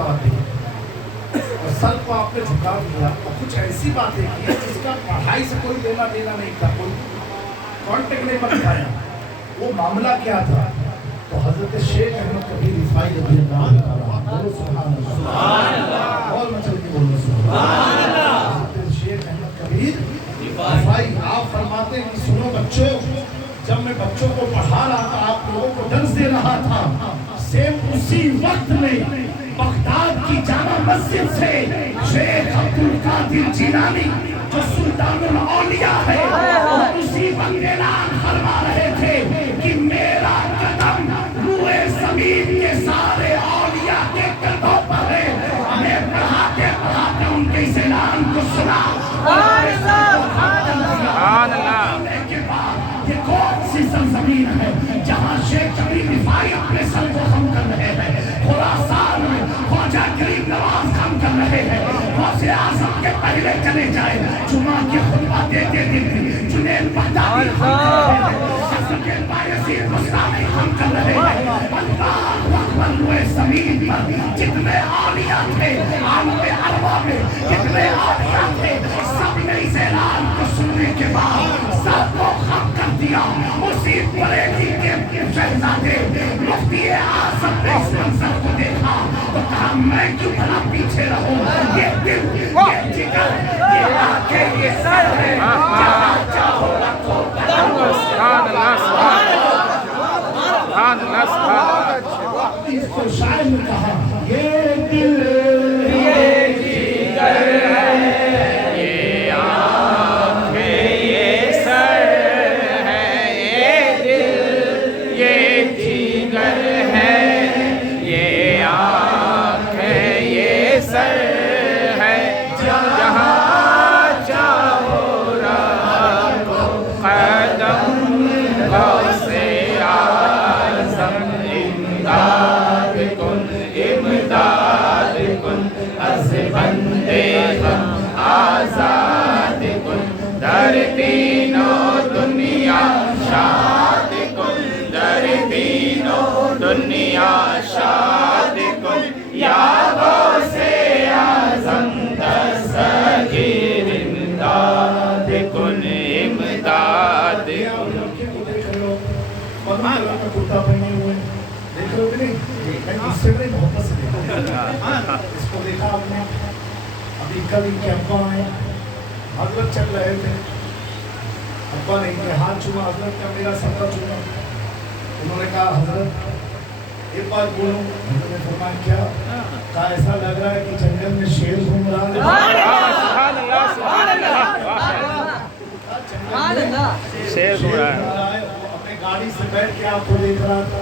بات ہے اور سر کو آپ نے جھکا دیا اور کچھ ایسی باتیں کی جس کا پڑھائی سے کوئی لینا دینا نہیں تھا, کوئی کانٹیکٹ نہیں بنایا. وہ معاملہ کیا تھا؟ تو حضرت شیخ احمد کبیر رفاعی رضی اللہ عنہ, بولو سبحان اللہ, سبحان اللہ, اور مچل کے بولو سبحان اللہ. حضرت شیخ احمد کبیر رفاعی آپ فرماتے ہیں کہ سنو بچوں, جب میں بچوں کو پڑھا رہا تھا, آپ لوگوں کو درس دے رہا تھا, سیم اسی وقت میں بغداد کی جامع مسجد سے شیخ عبد القادر جیلانی جو سلطان الاولیاء ہے, اسی وقت اعلان فرما رہے تھے کہ میرا قدم روئے زمین کے سارے اولیاء کے قدموں پر ہے. میں پڑھاتے پڑھاتے ان کے اس اعلان کو سنا. سبحان اللہ. یہ کون سی سرزمین ہے جہاں شیخ کبیر رفاعی اپنے سر کو خم کر رہے ہیں؟ خراسان میں خواجہ غریب نواز خم کر رہے ہیں. غوث اعظم کے پہلے چلے جائے, جمعہ کی خطبہ دیتے دیتے جنید بغدادی خم کر رہے ہیں, حضرت بایزید بستامی خم کر رہے ہیں. اللہ اکبر. روئے زمین پر جتنے اولیاء تھے, عالم ارواح میں جتنے اولیاء تھے, سب نے اس اعلان کو سننے کے بعد سب کو خم کر دیا. اسی بریلی کے شہزادے مفتی اعظم نے اس منظر کو دیکھا تو کہا میں کیوں بھلا پیچھے رہوں, یہ دل, یہ جگر, یہ آنکھیں, یہ سر ہے, جہاں چاہو رکھو قدم. سبحان اللہ, سبحان اللہ, سبحان اللہ. اس کو شاعر نے کہا یہ دل, یہ جگر ہے, یہ آنکھیں, یہ سر ہے, یہ دل, یہ جگر ہے, یہ آنکھیں, یہ سر ہے, جہاں چاہو رکھو قدم. غوث اعظم امداد کن, امداد کن, از بندے غم آزاد کن, در دین و دنیا شاد کن, در دین و دنیا شاد کن, یا غوث اعظم دستگیر امداد کن, امداد کن. کرتا پہنے ہوئے دیکھ رہے ہو کہ نہیں, میں اس سے بڑی محبت سے دیکھا, اس کو دیکھا آپ نے. ابھی کل ان کے ابا آئے, حضرت چل رہے تھے, ابا نے ان کے ہاتھ چوما, حضرت کا میرا سر کا چوما. انہوں نے کہا حضرت ایک بات بولو. حضرت نے فرمایا کیا؟ کہا ایسا لگ رہا ہے کہ جنگل میں شیر گھوم رہا ہے. سبحان اللہ, سبحان اللہ, شیر گھوم رہا ہے. گاڑی سے بیٹھ کے آپ کو دیکھ رہا تھا,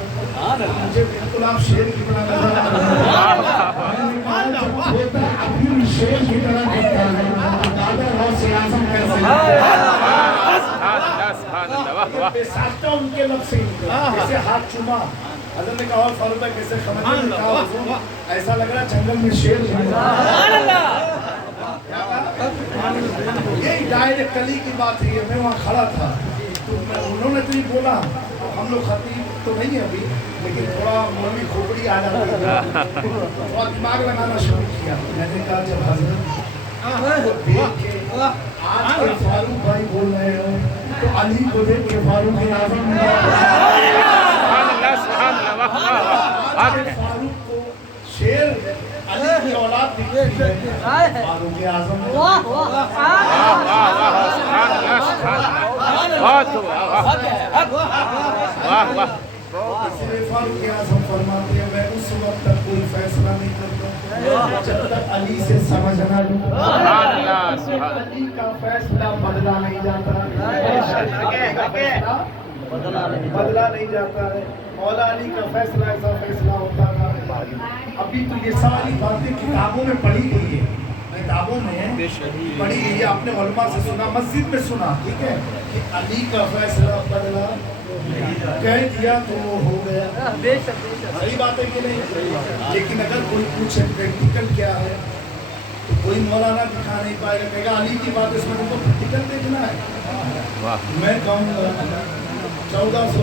مجھے بالکل آپ شیر کی طرح نظر آ رہا ہے. ابھی بھی شیر کی طرح دکھتا ہے. دادا غوث اعظم کیسے بے ساختہ ان کے لفظ سے ایسے ہاتھ چوما. حضرت نے کہا اور فاروق ہے کیسے خبر نہیں, کہا حضور ایسا لگ رہا جنگل میں شیر گھوم رہا ہے. یہ ڈائریکٹ کلی کی بات ہے. میں وہاں کھڑا تھا, انہوں نے تو یہ بولا, ہم لوگ خطیب تو نہیں ہیں ابھی, لیکن تھوڑا مولوی کھوپڑی آ جاتی ہے, تھوڑا دماغ لگانا شروع کیا. میں نے کہا جب حضرت دیکھ کے آج کل فاروق بھائی بول رہے ہو تو علی کو دیکھ کے فاروق اعظم فاروق کو شیر علی کی اولاد دکھتی ہے, فاروق اعظم فاروق اعظم فرماتے ہیں میں اس وقت تک کوئی فیصلہ نہیں کرتا جب تک علی سے سمجھنا لوں. علی کا فیصلہ بدلا نہیں جاتا, بدلا نہیں جاتا ہے. مولا علی کا فیصلہ ایسا فیصلہ ہوتا تھا. ابھی تو یہ ساری باتیں کتابوں میں پڑھی گئی ہے, کتابوں میں پڑھی گئی ہے, آپ نے علماء سے سنا, مسجد میں سنا, ٹھیک ہے, کہ علی کا فیصلہ بدلا کہہ دیا تو ہو گیا. صحیح بات ہے کہ نہیں؟ لیکن اگر کوئی پوچھے پریکٹیکل کیا ہے تو کوئی مولانا دکھا نہیں پائے گا, کہے گا علی کی بات اس میں تو پریکٹیکل دیکھنا ہے. میں کہوں گا 1400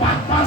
5-5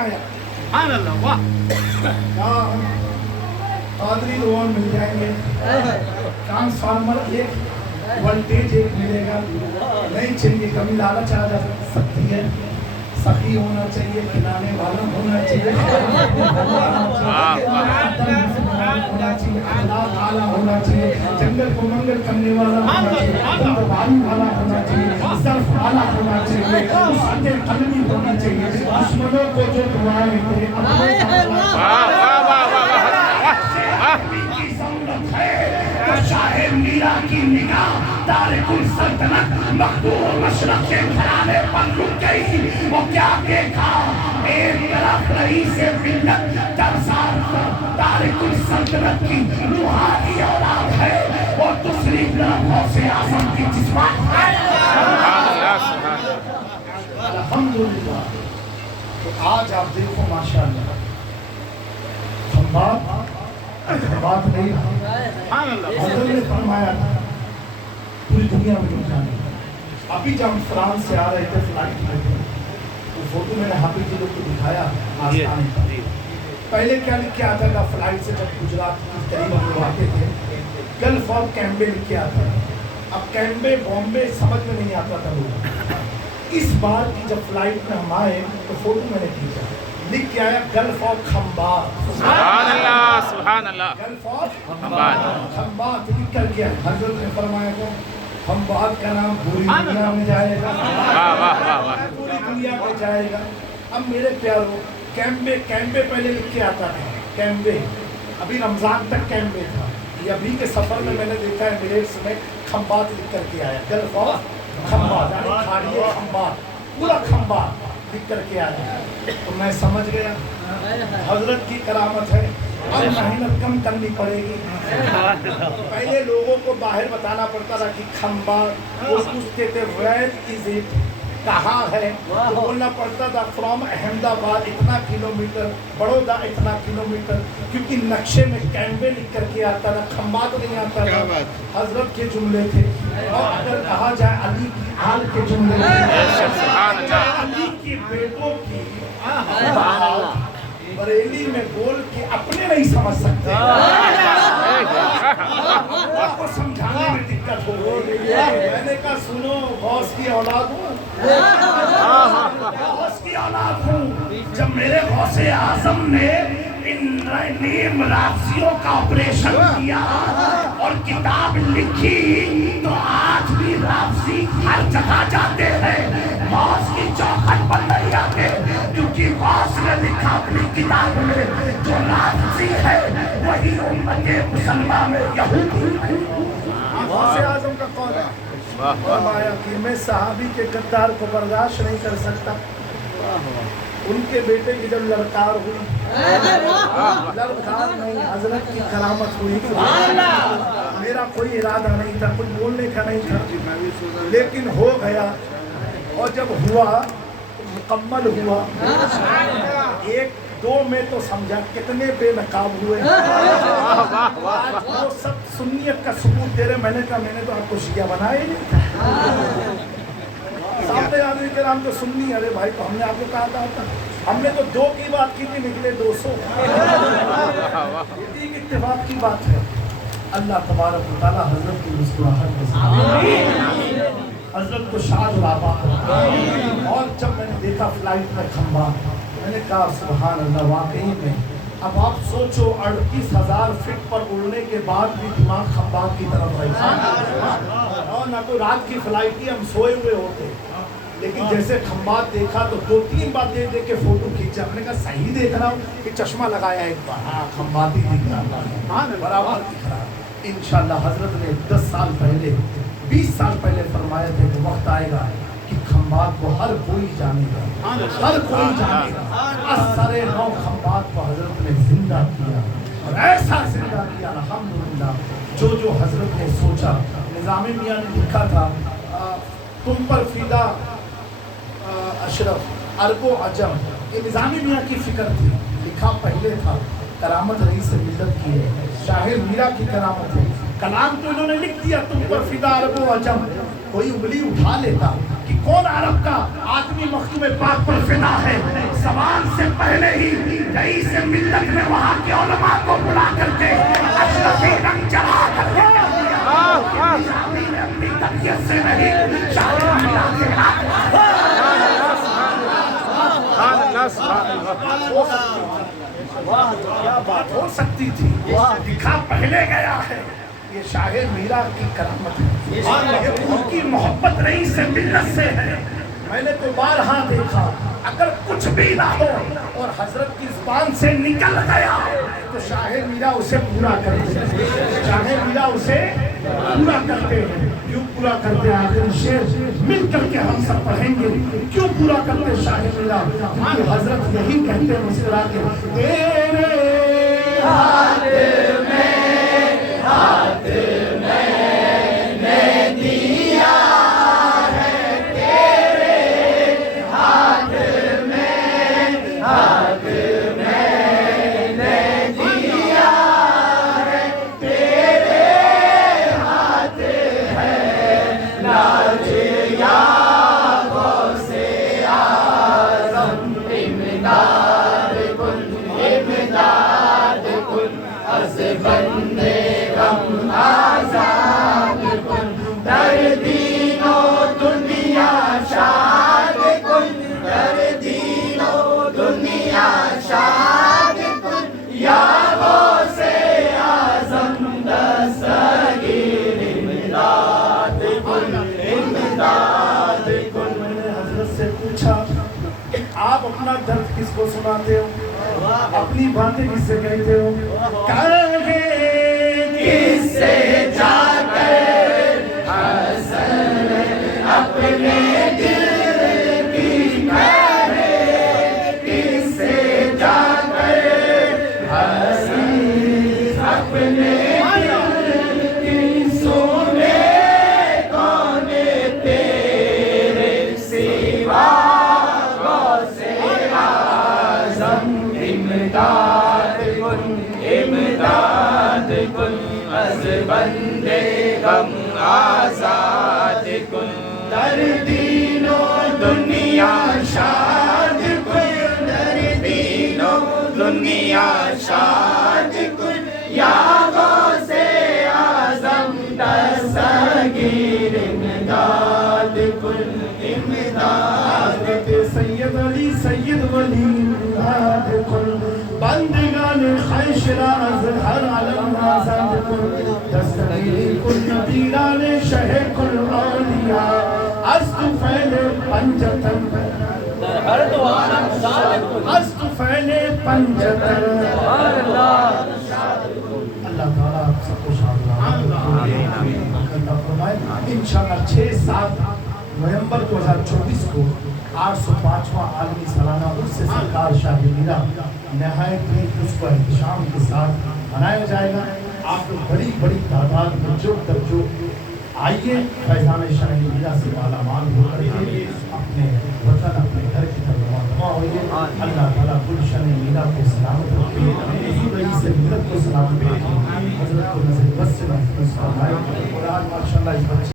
آیا سبحان اللہ واہ قادری روان مل جائیں گے ٹرانسفارمر ایک وولٹیج ایک ملے گا نہیں چاہیے کمی لالچ آ جا سکتی ہے سخی ہونا چاہیے کھلانے والا ہونا چاہیے ہونا چاہیے اخلاق اعلیٰ ہونا چاہیے جنگل کو منگل کرنے والا ہونا چاہیے باری والا ہونا چاہیے ظرف والا ہونا چاہیے ساتھ قلمی ہونا چاہیے دشمنوں کو جو دعائیں دے شاہ میرا کی نگاہ تارک السلطنت مخدوم مشرق کے گھرانے پر رک گئی وہ کیا دیکھا ایک طرف رئیس ملت درسار تارک السلطنت کی روحانی اولاد ہے اور دوسری طرف غوث اعظم کی جسمانی الحمدللہ تو آج آپ دیکھو ماشاءاللہ ہم بات نہیں حضرت نے فرمایا پوری دنیا میں نہیں جانے ابھی جب ہم فرانس سے آ رہے تھے فلائٹ میں تھے وہ فوٹو میں نے حافظ جی لوگ کو دکھایا آستانے پر پہلے کیا لکھ کے آتا تھا فلائٹ سے جب گجرات کے قریب ہم لوگ آتے تھے گلف آف کیمبے لکھ کے آتا ہے اب کیمبے بامبے سمجھ میں نہیں آتا تھا لوگ اس بار کی جب فلائٹ میں ہم آئے تو فوٹو میں نے کھینچا لکھ کے آیا گلف آف کھمبات سبحان اللہ سبحان اللہ گلف آف کھمبات لکھ کر کے حضرت نے فرمایا کو ہم بات کا نام پوری دنیا میں جائے گا پوری دنیا میں جائے گا اب میرے پیاروں کیمبے پہلے لکھ کے آتا تھا کیمبے ابھی رمضان تک کیمبے تھا یہ ابھی کے سفر میں نے دیکھا ہے میرے میں کھمبات لکھ کر کے آیا گلف آف کھمبات یعنی کھاڑی کھمبات پورا کھمبات لکھ کر کے آیا تو میں سمجھ گیا حضرت کی کرامت ہے اب محنت کم کرنی پڑے گی پہلے لوگوں کو باہر بتانا پڑتا تھا کہ کھمبات وہ پوچھتے تھے ویئر از اٹ کہاں ہے تو بولنا پڑتا تھا فرام احمد آباد اتنا کلومیٹر بڑودا اتنا کلومیٹر کیونکہ نقشے میں کیمبے لکھ کر کے آتا تھا کھمبات نہیں آتا تھا حضرت کے جملے تھے اور اگر کہا جائے علی کی آل کے جملے علی کی بیٹوں کی بریلی میں بول کے اپنے نہیں سمجھ سکتے آپ کو سمجھانے میں دقت ہو رہی ہے میں نے کہا سنو غوث کی اولاد ہوں غوث کی اولاد ہوں جب میرے غوث اعظم نے ان نیم رافضیوں کا آپریشن کیا اور کتاب لکھی تو آج بھی رافضی ہر جگہ جاتے ہیں غوث کی چوکھٹ پر نہیں آتے کیونکہ غوث نے لکھا اپنی کتاب میں جو رافضی ہے وہی امت مسلمہ میں یہودی ہے غوث اعظم کا قول ہے فرمایا کہ میں صحابی کے غدار کو برداشت نہیں کر سکتا ان کے بیٹے کی جب لڑکار ہوئی لڑکار نہیں حضرت کی کرامت ہوئی میرا کوئی ارادہ نہیں تھا کچھ بولنے کا نہیں تھا لیکن ہو گیا اور جب ہوا مکمل ہوا ایک دو میں تو سمجھا کتنے بے نقاب ہوئے وہ سب سنیت کا ثبوت دے رہے میں نے کہا میں نے تو آپ کو شیعہ بنایا ہی نہیں سامنے آدمی کے نام تو سنی ارے بھائی تو ہم نے آپ کو کہا تھا ہم نے تو دو کی بات کی تھی نکلے 200 یہ اتفاق کی بات ہے اللہ تبارک و تعالی حضرت کی مسکراہٹ حضرت کو شاد و آباد اور جب میں نے دیکھا فلائٹ میں کھمبا میں نے کہا سبحان اللہ واقعی میں اب آپ سوچو 38,000 فٹ پر اڑنے کے بعد بھی دماغ کھمبات کی طرف رہی اور نہ کوئی رات کی فلائٹ کی ہم سوئے ہوئے ہوتے لیکن جیسے کھمبات دیکھا تو 2-3 بار دیکھ کے فوٹو کھینچا میں نے کہا صحیح دیکھ رہا ہوں کہ چشمہ لگایا ایک بار ہاں کھمبات ہی دکھ رہا برابر دکھ رہا انشاءاللہ حضرت نے 10 سال پہلے 20 سال پہلے فرمایا تھا کہ وقت آئے گا کہ کھمبات کو ہر کوئی جانے گا ہر کوئی جانے گا اثر نو کھمبات کو حضرت نے زندہ کیا اور ایسا زندہ کیا الحمدللہ جو حضرت نے سوچا نظام میاں نے لکھا تھا تم پر فدا اشرف عرب و عجم یہ نظام میاں کی فکر تھی لکھا پہلے تھا کرامت رئیس ملت کی ہے شاہر میرا کی کرامت ہے کلام تو انہوں نے لکھ دیا تم پر فدا عرب و عجم کوئی انگلی اٹھا لیتا کہ کون عرب کا آدمی مختوم پاک پر فدا ہے. زبان سے پہلے ہی رئیس ملت نے وہاں کے علماء کو بلا کر کے اشرفی رنگ چڑھا کر کے اپنی طبیعت سے نہیں شاہ میرا کے کیا بات ہو سکتی تھی. دکھا پہلے گیا ہے. یہ شاہ میرا کی کرامت ہے. یہ ان کی محبت رئیس ملت سے ہے. میں نے تو بارہا دیکھا اگر کچھ بھی نہ ہو اور حضرت کی زبان سے نکل گیا تو شاہ میرا اسے پورا کرتے ہیں. شاہ میرا اسے پورا کرتے ہیں. کیوں پورا کرتے ہیں؟ آخری شعر مل کر کے ہم سب پڑھیں گے. کیوں پورا کرتے شاہ میرا؟ کیونکہ حضرت یہی کہتے ہیں مسکرا کے تیرے ہاتھ میں ہاتھ میں نے دیا ہے تیرے ہاتھ میں ہاتھ میں نے دیا ہے تیرے ہاتھ ہے لاج یا غوث اعظم امداد کن امداد کن از بندے غم آزاد کن در دین و دنیا شاد کن در دین و دنیا شاد کن یا غوث اعظم دستگیر امداد کن امداد کن. میں نے حضرت سے پوچھا کہ آپ اپنا درد کس کو سناتے ہو؟ اپنی باتیں کس سے کہتے ہو؟ کہے کس سے جا کر حسن اپنے دل کی کہے کس سے جا کر حسن اپنے دل کی سنے کون تیرے سوا غوث اعظم امداد کن امداد کن از بندے غم آزاد کن در دین و دنیا شاد کن در دین و دنیا شاد کن یا غوث اعظم دستگیر امداد کن امداد کن. سید علی سید ولی امداد کن بندگان خیش را از ہر عالم آزاد کن دستگیر کن پیران شہ کل اولیاء از طفیل پنجتن ہر دو عالم شاد کن از طفیل پنجتن. اللہ تعالیٰ آپ سب کو شامل فرمائے. انشاءاللہ 6-7 نومبر 2024 کو 805واں عالمی سالانہ عرس سرکار شاہ میرا نہایت ہی خوش و احتشام کے ساتھ منایا جائے گا. آپ لوگ بڑی بڑی تعداد میں جو درجو آئیے فیضان شاہ میرا سے مالا مال ہو کر کے اپنے وطن اپنے گھر کی طرف روانہ ہوئیے. اللہ تعالیٰ گلشن میرا کو سلامت رکھے. حضور رئیس ملت کو سلامت رکھے. حضرت کو نظر بس سے محفوظ فرمائے. اور آج ماشاءاللہ اس بچے